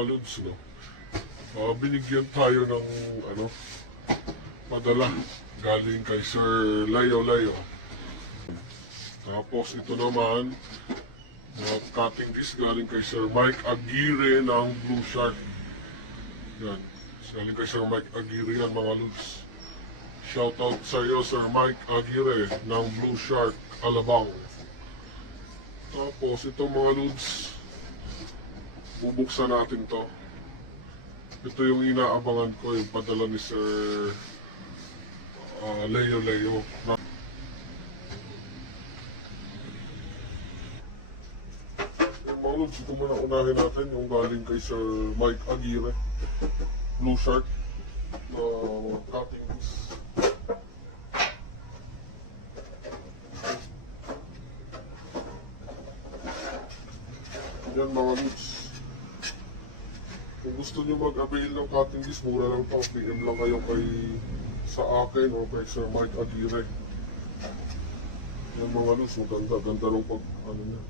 mga lods, no? Ah, binigyan tayo ng, ano, padala galing kay Sir Layo Layo. Tapos ito naman, mga cutting disc galing kay Sir Mike Aguirre ng Blue Shark. Yan. Galing kay Sir Mike Aguirre yan mga lods. Shoutout sa iyo Sir Mike Aguirre ng Blue Shark Alabang. Tapos itong mga lods, bubuksan natin to. Ito yung inaabangan ko, yung padala ni Sir ah, Leo Leo. Lods, ito muna unahin natin, yung galing kay Sir Mike Aguirre. Blue Shark na mga cuttings. Yan mga lods. Kung gusto nyo mag-avail ng cutting disc, mura lang to. PM lang kayo kay sa akin o kay Sir Mike Aguirre. Yan mga lods, maganda. Ganda ng pag, ano niya.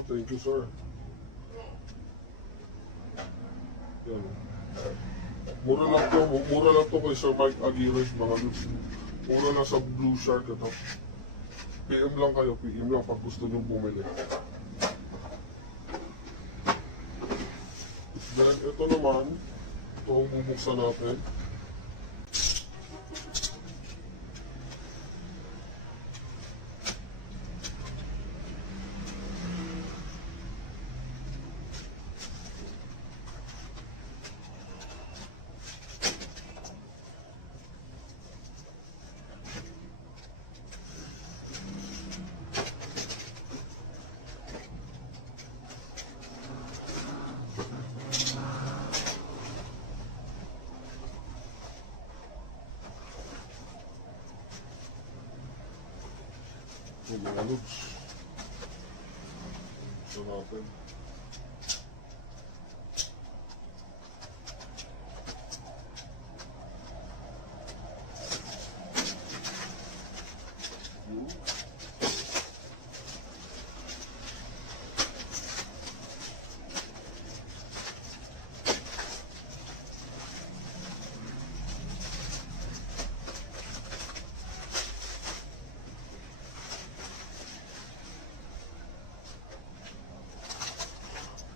Dito. Thank you, sir. Yan. Mura lang to. Mura lang to kay Sir Mike Aguirre. Mga lods. Mura lang sa Blue Shark ito. PM lang kayo. PM lang pag gusto nyo bumili. Then ito naman. Ito ang bubuksan natin. Yung mga lods. Ito natin. Yun.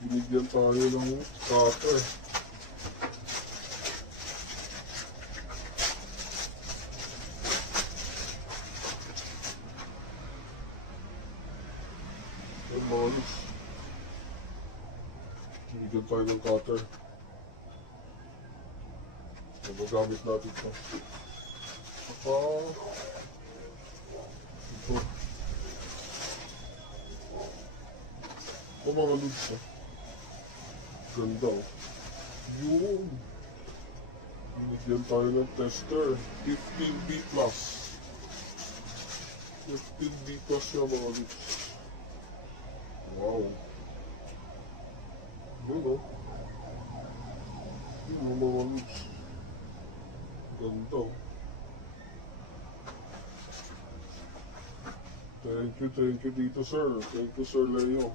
Binigyan tayo ng cutter. Yung mga lods. Binigyan tayo ng cutter. Magagamit natin ito. Saka... Ito. Ito mga lods ah. Ganda oh. Yun. Binigyan tayo ng tester. 15B plus. 15B plus yung mga lods. Wow. Yun oh. Yun yung mga lods. Ganda oh. Thank you, thank you dito sir. Thank you sir Leo.